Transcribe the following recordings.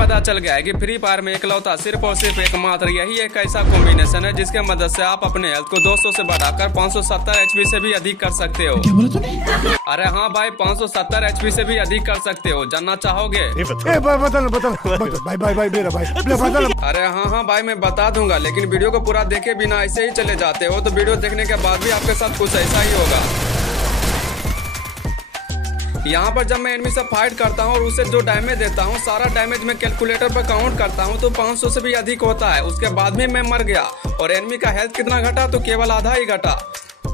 पता चल गया है कि फ्री फायर में इकलौता सिर्फ और सिर्फ एकमात्र यही एक ऐसा कॉम्बिनेशन है जिसके मदद से आप अपने हेल्थ को 200 से बढ़ाकर 570 एचपी से भी अधिक कर सकते हो। क्या बोला तूने? अरे हाँ भाई, 570 एचपी से भी अधिक कर सकते हो। जानना चाहोगे? बदल। अरे हाँ भाई, मैं बता दूंगा, लेकिन वीडियो को पूरा देखे बिना ऐसे ही चले जाते हो तो वीडियो देखने के बाद भी आपके साथ कुछ ऐसा ही होगा। यहाँ पर जब मैं एनिमी से फाइट करता हूँ और उसे जो डैमेज देता हूँ, सारा डैमेज मैं कैलकुलेटर पर काउंट करता हूँ तो 500 से भी अधिक होता है। उसके बाद भी मैं मर गया और एनिमी का हेल्थ कितना घटा तो केवल आधा ही घटा।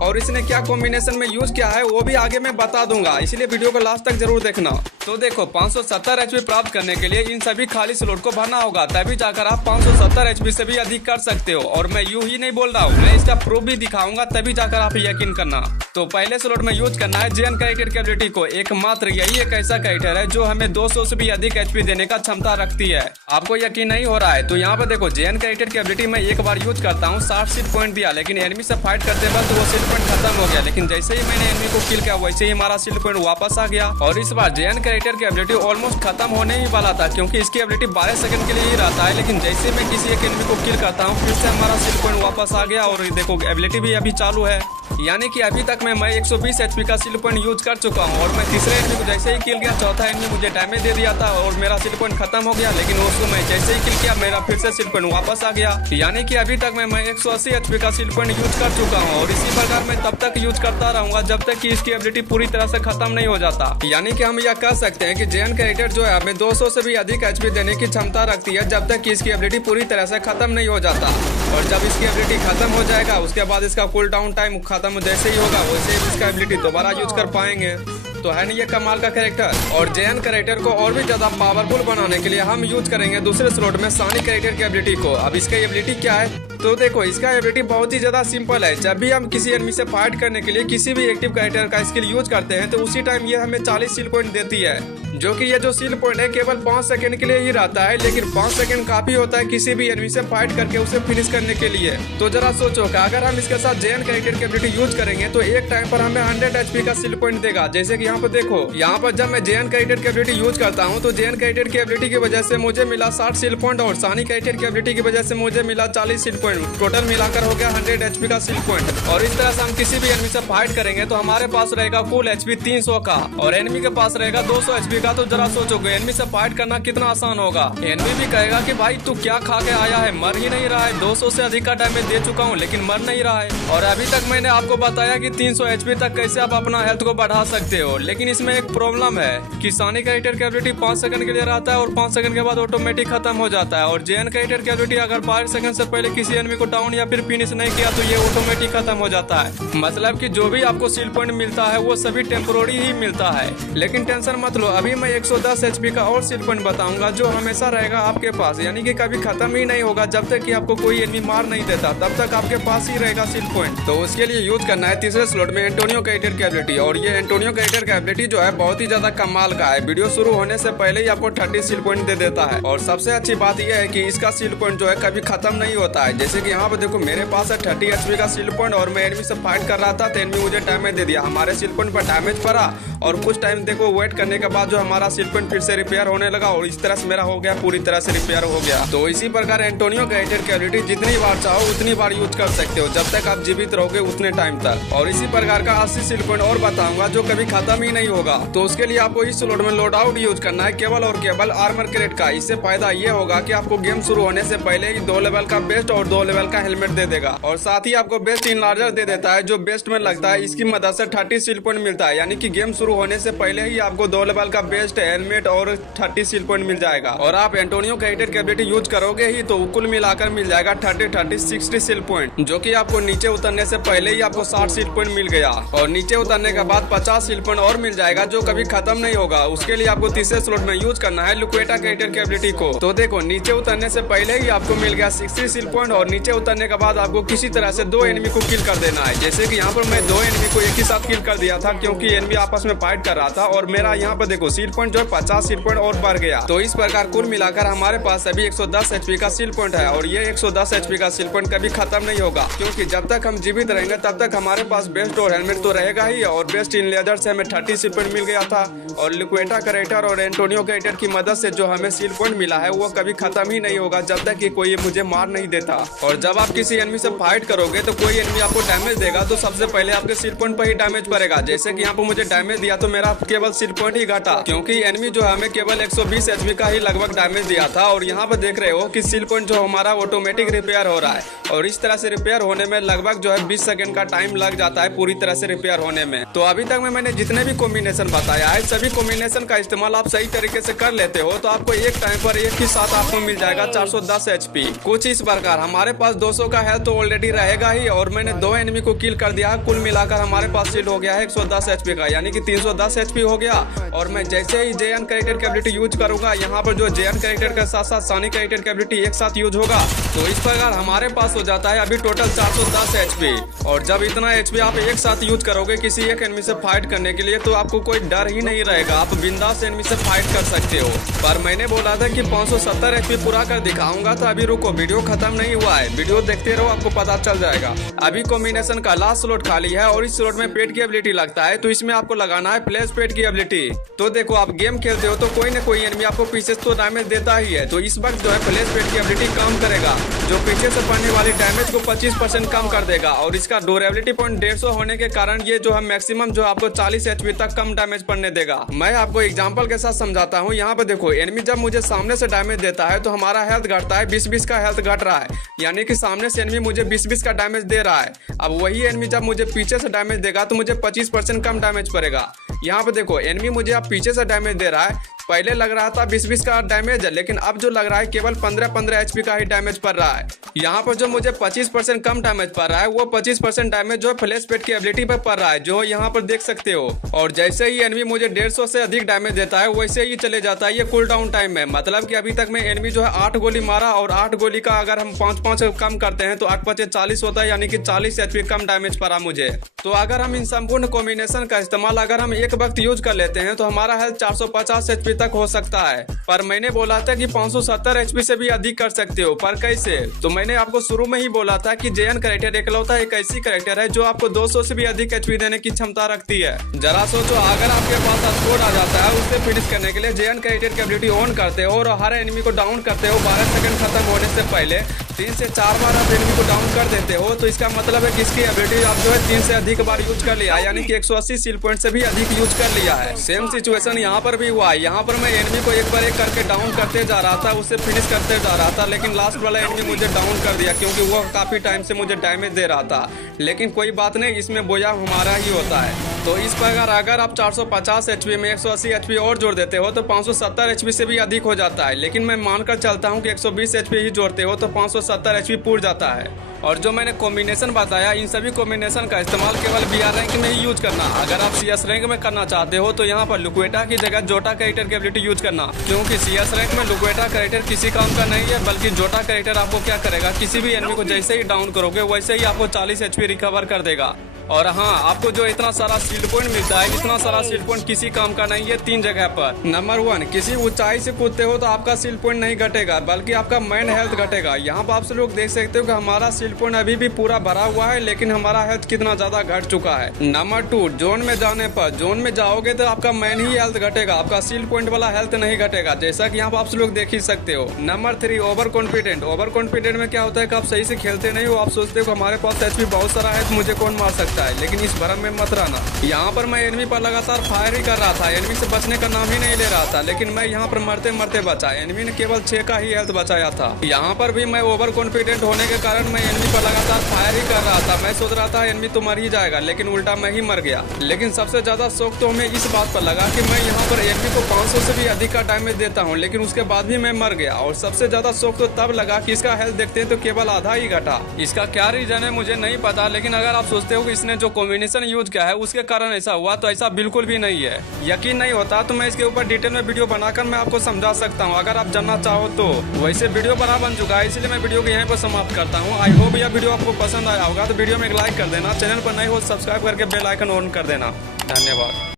और इसने क्या कॉम्बिनेशन में यूज किया है वो भी आगे मैं बता दूंगा, इसलिए वीडियो को लास्ट तक जरूर देखना। तो देखो, 570 एचपी प्राप्त करने के लिए इन सभी खाली स्लॉट को भरना होगा, तभी जाकर आप 570 एचपी से भी अधिक कर सकते हो। और मैं यूं ही नहीं बोल रहा हूँ, मैं इसका प्रूफ भी दिखाऊंगा, तभी जाकर आप यकीन करना। तो पहले स्लॉट में यूज करना है जेन कैरेक्टर की एबिलिटी को। एकमात्र यही एक ऐसा कैरेक्टर है जो हमें 200 से भी अधिक एचपी देने का क्षमता रखती है। आपको यकीन नहीं हो रहा है तो यहाँ पर देखो, जेन कैरेक्टर की एबिलिटी में एक बार यूज करता हूँ, 60 सील पॉइंट दिया, लेकिन एनिमी से फाइट करते वक्त वो सील पॉइंट खत्म हो गया। लेकिन जैसे ही मैंने एनिमी को किल किया वैसे ही हमारा सील पॉइंट वापस आ गया। और इस बार जेन कैरेक्टर की एबिलिटी ऑलमोस्ट खत्म होने ही वाला था, क्योंकि इसकी एबिलिटी 12 सेकंड के लिए ही रहता है। लेकिन जैसे मैं किसी एक एनिमी को किल करता हूँ फिर से हमारा सील पॉइंट वापस आ गया। और देखो, एबिलिटी भी अभी चालू है, यानी कि अभी तक मैं 120 एचपी का सील पॉइंट यूज कर चुका हूँ। और मैं तीसरे एनिमी को जैसे ही किल किया, चौथा एनिमी मुझे डैमेज दे दिया था और मेरा सील पॉइंट खत्म हो गया। लेकिन उसको मैं जैसे ही किल किया मेरा फिर से सील पॉइंट वापस आ गया, यानी कि अभी तक मैं 180 एचपी का सील पॉइंट यूज कर चुका हूँ। और इसी प्रकार मैं तब तक यूज करता रहूंगा जब तक कि इसकी एबिलिटी पूरी तरह से खत्म नहीं हो जाता। यानी कि हम यह कह सकते हैं कि जेन कैरेक्टर जो है हमें 200 से भी अधिक एचपी देने की क्षमता रखती है जब तक कि इसकी एबिलिटी पूरी तरह से खत्म नहीं हो जाता। और जब इसकी एबिलिटी खत्म हो जाएगा उसके बाद इसका कूल डाउन टाइम खत्म जैसे ही होगा वैसे ही इसका एबिलिटी दोबारा यूज कर पाएंगे। तो है नहीं ये कमाल का कैरेक्टर। और जेन कैरेक्टर को और भी ज्यादा पावरफुल बनाने के लिए हम यूज करेंगे दूसरे स्लॉट में सानी कैरेक्टर की एबिलिटी को। अब इसका एबिलिटी क्या है तो देखो, इसका एबिलिटी बहुत ही ज्यादा सिंपल है। जब भी हम किसी एनिमी से फाइट करने के लिए किसी भी एक्टिव कैरेक्टर का स्किल यूज करते हैं तो उसी टाइम ये हमें 40 सील पॉइंट देती है, जो कि ये जो सील पॉइंट है केवल 5 सेकंड के लिए ही रहता है। लेकिन 5 सेकंड काफी होता है किसी भी एनिमी से फाइट करके उसे फिनिश करने के लिए। तो जरा सोचो कि अगर हम इसके साथ जेन कैरेक्टर की एबिलिटी यूज करेंगे तो एक टाइम पर हमें 100 एचपी का सील पॉइंट देगा। जैसे कि यहाँ पर देखो, यहाँ पर जब मैं जेन कैरेक्टर की एबिलिटी यूज करता हूँ तो जेन कैरेक्टर की एबिलिटी की वजह से मुझे मिला 60 सील पॉइंट और सानी कैरेक्टर की एबिलिटी की वजह से मुझे मिला 40 सील पॉइंट। टोटल मिलाकर हो गया 100 एचपी का सील पॉइंट। और इस तरह से हम किसी भी एनिमी से फाइट करेंगे तो हमारे पास रहेगा कुल एचपी 300 का और एनिमी के पास रहेगा 200 एचपी का। तो जरा सोचो एनिमी से फाइट करना कितना आसान होगा। एनिमी भी कहेगा कि भाई तू क्या खा के आया है, मर ही नहीं रहा है, 200 से अधिक का डैमेज दे चुका हूँ लेकिन मर नहीं रहा है। और अभी तक मैंने आपको बताया कि 300 एचपी तक कैसे आप अपना हेल्थ को बढ़ा सकते हो। लेकिन इसमें एक प्रॉब्लम है कि सानी कैरेक्टर की एबिलिटी 5 सेकंड के लिए रहता है और 5 सेकंड के बाद ऑटोमेटिक खत्म हो जाता है। और जेन कैरेक्टर की एबिलिटी अगर 5 सेकंड से पहले किसी एनिमी को डाउन या फिर फिनिश नहीं किया तो ये ऑटोमेटिक खत्म हो जाता है। मतलब कि जो भी आपको सील पॉइंट मिलता है वो सभी टेम्पोररी ही मिलता है। लेकिन टेंशन मत लो, अभी मैं 110 एचपी का और सील पॉइंट बताऊंगा जो हमेशा रहेगा आपके पास, यानी कि कभी खत्म ही नहीं होगा। जब तक कि आपको कोई एनिमी मार नहीं देता तब तक आपके पास ही रहेगा सील पॉइंट। तो उसके लिए यूज करना है तीसरे स्लॉट में एंटोनियो कैरेक्टर की एबिलिटी। और ये एंटोनियो कैरेक्टर की एबिलिटी जो है बहुत ही ज्यादा कमाल का है। वीडियो शुरू होने से पहले ही आपको 30 सील पॉइंट दे देता है। और सबसे अच्छी बात यह है कि इसका सील पॉइंट जो है कभी खत्म नहीं होता है। जैसे कि यहाँ पे देखो, मेरे पास है 30 एचपी का सील पॉइंट और मैं एनिमी से फाइट कर रहा था तो एनिमी मुझे डैमेज दे दिया, हमारे सील पॉइंट पर डैमेज पड़ा और कुछ टाइम देखो वेट करने के बाद जो हमारा सील पॉइंट फिर से रिपेयर होने लगा और इस तरह से मेरा हो गया, पूरी तरह से रिपेयर हो गया। तो इसी प्रकार एंटोनियो कैरेक्टर की एबिलिटी जितनी बार चाहो उतनी बार यूज कर सकते हो जब तक आप जीवित रहोगे उतने टाइम तक। और इसी प्रकार का 80 सील पॉइंट और बताऊंगा जो कभी खत्म ही नहीं होगा। तो उसके लिए आपको इस स्लॉट में लोड आउट यूज करना है केवल और केवल आर्मर क्रेट का। इससे फायदा ये होगा कि आपको गेम शुरू होने से पहले ही 2 लेवल का बेस्ट और 2 लेवल का हेलमेट दे देगा और साथ ही आपको बेस्ट इनलार्जर दे देता है जो बेस्ट में लगता है। इसकी मदद से 30 सील पॉइंट मिलता है, यानी कि गेम शुरू होने से पहले ही आपको 2 लेवल का बेस्ट हेलमेट और 30 सील पॉइंट मिल जाएगा। और आप एंटोनियो कैरेक्टर की एबिलिटी यूज करोगे ही तो कुल मिलाकर मिल जाएगा 30 सील पॉइंट, जो कि आपको नीचे उतरने से पहले ही आपको 60 सील पॉइंट मिल गया। और नीचे उतरने के बाद 50 सील पॉइंट और मिल जाएगा जो कभी खत्म नहीं होगा। उसके लिए आपको तीसरे स्लॉट में यूज करना है लुक्वेटा कैरेक्टर की एबिलिटी को। तो देखो, नीचे उतरने से पहले ही आपको मिल गया 60 सील पॉइंट और नीचे उतरने के बाद आपको किसी तरह से 2 एनिमी को किल कर देना है। जैसे कि यहाँ पर मैं 2 एनिमी को एक ही साथ किल कर दिया था क्योंकि एनिमी आपस में फाइट कर रहा था और मेरा यहाँ पर देखो सील सील पॉइंट जो है 50 सील पॉइंट और बढ़ गया। तो इस प्रकार कुल मिलाकर हमारे पास अभी 110 HP का सील पॉइंट है और ये 110 HP का सील पॉइंट कभी खत्म नहीं होगा, क्योंकि जब तक हम जीवित रहेंगे तब तक हमारे पास बेस्ट और हेलमेट तो रहेगा ही। और बेस्ट इन लेदर से हमें 30 सील पॉइंट मिल गया था और लिक्वेटा कैरेक्टर और एंटोनियो कैरेक्टर की मदद से जो हमें सील पॉइंट मिला है वो कभी खत्म ही नहीं होगा जब तक कि कोई मुझे मार नहीं देता। और जब आप किसी एनिमी से फाइट करोगे तो कोई एनिमी आपको डैमेज देगा तो सबसे पहले आपके सील पॉइंट पर ही डैमेज पड़ेगा। जैसे कि यहाँ पर मुझे डैमेज दिया तो मेरा केवल सील पॉइंट ही घटा, क्योंकि एनिमी जो हमें केवल 120 HP का ही लगभग डैमेज दिया था। और यहाँ पर देख रहे हो कि सील पॉइंट जो हमारा ऑटोमेटिक रिपेयर हो रहा है और इस तरह से रिपेयर होने में लगभग जो है 20 सेकंड का टाइम लग जाता है पूरी तरह से रिपेयर होने में। तो अभी तक में मैंने जितने भी कॉम्बिनेशन बताया है सभी कॉम्बिनेशन का इस्तेमाल आप सही तरीके से कर लेते हो तो आपको एक टाइम पर एक ही साथ आपको मिल जाएगा 410 HP। कुछ इस प्रकार हमारे पास 200 का हेल्थ तो ऑलरेडी रहेगा ही और मैंने 2 एनिमी को किल कर दिया। कुल मिलाकर हमारे पास शील्ड हो गया है 110 HP का, यानी कि 310 HP हो गया। और मैं जैसे ही जेएन कैरेक्टर की एबिलिटी यूज करूंगा, यहाँ पर जो जेएन कैरेक्टर के साथ साथ सनी कैरेक्टर की एबिलिटी एक साथ यूज होगा तो इस प्रकार हमारे पास हो जाता है अभी टोटल 410 HP। और जब इतना HP आप एक साथ यूज करोगे किसी एक एनिमी से फाइट करने के लिए तो आपको कोई डर ही नहीं रहेगा, आप बिंदास एनिमी से फाइट कर सकते हो। पर मैंने बोला था कि 570 HP पूरा कर दिखाऊंगा, तो अभी रुको, वीडियो खत्म नहीं हुआ है, वीडियो देखते रहो आपको पता चल जाएगा। अभी कॉम्बिनेशन का लास्ट स्लॉट खाली है और इस स्लॉट में पेट की एबिलिटी लगता है तो इसमें आपको लगाना है फ्लैश पेट की एबिलिटी। तो देखो आप गेम खेलते हो तो कोई न कोई एनिमी आपको पीछे से तो डैमेज देता ही है, तो इस वक्त जो है फ्लैश पेट की एबिलिटी काम करेगा जो पीछे से पड़ने वाली डैमेज को 25% कम कर देगा। और इसका ड्यूरेबिलिटी पॉइंट 150 होने के कारण ये जो है मैक्सिमम जो आपको 40 HP तक कम डैमेज पड़ने देगा। मैं आपको एग्जांपल के साथ समझाता हूँ। यहाँ पे देखो, एनिमी जब मुझे सामने से डैमेज देता है तो हमारा हेल्थ घटता है, 20-20 का हेल्थ घट रहा है, यानी कि सामने से एनिमी मुझे 20-20 का डैमेज दे रहा है। अब वही एनिमी जब मुझे पीछे से डैमेज देगा तो मुझे 25% कम डैमेज पड़ेगा। यहाँ पे देखो, एनिमी मुझे अब पीछे से डैमेज दे रहा है, पहले लग रहा था 20-20 का डैमेज है, लेकिन अब जो लग रहा है केवल 15-15 HP का ही डैमेज पड़ रहा है। यहाँ पर जो मुझे 25% कम डैमेज पड़ रहा है वो 25% डैमेज जो है फ्लैश पेट की एबिलिटी पर पड़ रहा है, जो यहाँ पर देख सकते हो। और जैसे ही एनिमी मुझे 150 से अधिक डैमेज देता है वैसे ही चले जाता है ये कूल डाउन टाइम में। मतलब कि अभी तक में एनिमी जो है 8 गोली मारा और 8 गोली का अगर हम 5-5 कम करते हैं तो 8-5 40 होता है, यानी कि 40 HP कम डैमेज पड़ा मुझे। तो अगर हम इन संपूर्ण कॉम्बिनेशन का इस्तेमाल अगर हम एक वक्त यूज कर लेते हैं तो हमारा हेल्थ 450 HP तक हो सकता है। पर मैंने बोला था कि 570 HP से भी अधिक कर सकते हो, पर कैसे? तो मैंने आपको शुरू में ही बोला था कि जेएन कैरेक्टर एकलौता एक ऐसी कैरेक्टर है जो आपको 200 से भी अधिक HP देने की क्षमता रखती है। जरा सोचो, अगर आपके पास स्कोर आ जाता है उससे फिनिश करने के लिए जेएन कैरेक्टर की एबिलिटी ऑन करते हो और हर एनिमी को डाउन करते हो 12 सेकंड खत्म होने से पहले 3 से 4 बार आप एनिमी को डाउन कर देते हो, तो इसका मतलब है कि इसकी एबिलिटी आप जो है 3 से अधिक बार यूज कर लिया, यानी कि 180 सील पॉइंट से भी अधिक यूज कर लिया है। सेम सिचुएशन यहाँ पर भी हुआ है। यहाँ पर मैं एनिमी को एक बार एक करके डाउन करते जा रहा था, उससे फिनिश करते जा रहा था, लेकिन लास्ट वाला एनिमी मुझे डाउन कर दिया क्योंकि वो काफी टाइम से मुझे डैमेज दे रहा था। लेकिन कोई बात नहीं, इसमें बोया हमारा ही होता है। तो इस प्रकार अगर आप 450 HP में 180 HP और जोड़ देते हो तो 570 HP से भी अधिक हो जाता है। लेकिन मैं मानकर चलता हूँ कि 120 HP ही जोड़ते हो तो 570 HP पूर जाता है। और जो मैंने कॉम्बिनेशन बताया, इन सभी कॉम्बिनेशन का इस्तेमाल केवल BR रैंक में ही यूज करना। अगर आप CS रैंक में करना चाहते हो तो यहाँ पर लुक्वेटा की जगह जोटा कैरेक्टर की एबिलिटी यूज करना, क्योंकि CS रैंक में लुक्वेटा कैरेक्टर किसी काम का नहीं है, बल्कि जोटा कैरेक्टर आपको क्या करेगा, किसी भी एनिमी को जैसे ही डाउन करोगे वैसे ही आपको 40 HP रिकवर कर देगा। और हाँ, आपको जो इतना सारा शील्ड पॉइंट मिलता है, इतना सारा शील्ड पॉइंट किसी काम का नहीं है 3 जगह पर। नंबर 1, किसी ऊंचाई से कूदते हो तो आपका शील्ड पॉइंट नहीं घटेगा, बल्कि आपका मेन हेल्थ घटेगा। यहाँ पर आप लोग देख सकते हो कि हमारा शील्ड पॉइंट अभी भी पूरा भरा हुआ है, लेकिन हमारा हेल्थ कितना ज्यादा घट चुका है। नंबर 2, जोन में जाने पर, जोन में जाओगे तो आपका मेन ही हेल्थ घटेगा, आपका शील्ड पॉइंट वाला हेल्थ नहीं घटेगा, जैसा कि यहाँ पर आप लोग देख ही सकते हो। Number 3, over confident. Over confident में क्या होता है कि आप सही से खेलते नहीं हो, आप सोचते हो हमारे पास HP बहुत सारा है तो मुझे कौन मार सकता है, लेकिन इस भरम में मत रहना। यहाँ पर मैं एनिमी पर लगातार फायर ही कर रहा था, एनिमी से बचने का नाम ही नहीं ले रहा था, लेकिन मैं यहाँ पर मरते मरते बचा। एनिमी ने केवल 6 का ही हेल्थ बचाया था। यहाँ पर भी मैं ओवर कॉन्फिडेंट होने के कारण मैं एनिमी पर लगातार फायर ही कर रहा था। मैं सोच रहा था एनिमी तो मर ही जाएगा, लेकिन उल्टा मैं ही मर गया। लेकिन सबसे ज्यादा शौक तो हमें इस बात पर लगा कि मैं यहाँ पर एनिमी को 500 से भी अधिक का डैमेज देता हूँ, लेकिन उसके बाद भी मैं मर गया। और सबसे ज्यादा शौक तो तब लगा कि इसका हेल्थ देखते हैं तो केवल आधा ही घटा। इसका क्या रीजन है मुझे नहीं पता, लेकिन अगर आप सोचते हो कि इसने जो कॉम्बिनेशन यूज किया है उसके कारण ऐसा हुआ, तो ऐसा बिल्कुल भी नहीं है। यकीन नहीं होता तो मैं इसके ऊपर डिटेल में वीडियो बनाकर मैं आपको समझा सकता हूँ, अगर आप जानना चाहो तो। वैसे वीडियो बन चुका है, इसलिए मैं वीडियो को यहीं पर समाप्त करता हूँ। आई होप यह वीडियो आपको पसंद आया होगा, तो वीडियो में एक लाइक कर देना, चैनल पर नए हो सब्सक्राइब करके बेल आइकन ऑन कर देना। धन्यवाद।